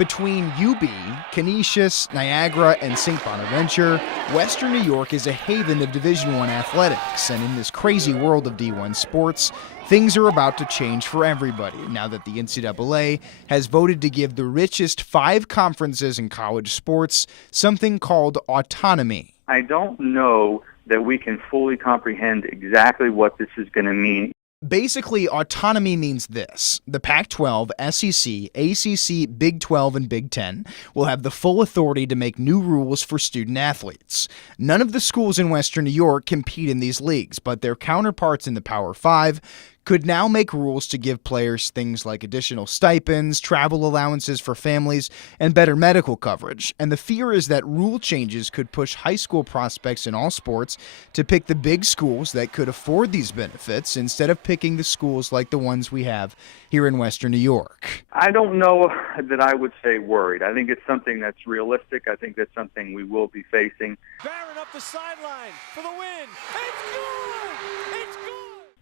Between UB, Canisius, Niagara, and St. Bonaventure, Western New York is a haven of Division I athletics, and in this crazy world of D1 sports, things are about to change for everybody now that the NCAA has voted to give the richest 5 conferences in college sports something called autonomy. I don't know that we can fully comprehend exactly what this is going to mean. Basically, autonomy means this. The Pac-12, SEC, ACC, Big 12, and Big 10 will have the full authority to make new rules for student athletes. None of the schools in Western New York compete in these leagues, but their counterparts in the Power 5 could now make rules to give players things like additional stipends, travel allowances for families, and better medical coverage. And the fear is that rule changes could push high school prospects in all sports to pick the big schools that could afford these benefits instead of picking the schools like the ones we have here in Western New York. I don't know that I would say worried. I think it's something that's realistic. I think that's something we will be facing. Barron up the sideline for the win. It's good! It's good!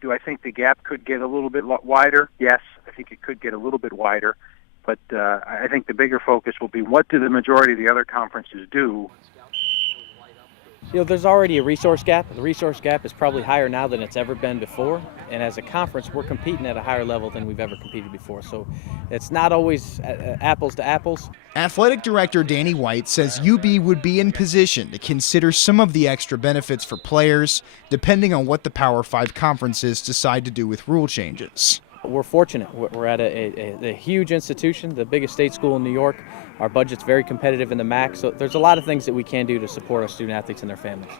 Do I think the gap could get a little bit wider? Yes, I think it could get a little bit wider. But I think the bigger focus will be, what do the majority of the other conferences do? There's already a resource gap. The resource gap is probably higher now than it's ever been before. And as a conference, we're competing at a higher level than we've ever competed before. So it's not always apples to apples. Athletic Director Danny White says UB would be in position to consider some of the extra benefits for players, depending on what the Power 5 conferences decide to do with rule changes. We're fortunate. We're at a huge institution, the biggest state school in New York. Our budget's very competitive in the MAC, so there's a lot of things that we can do to support our student athletes and their families.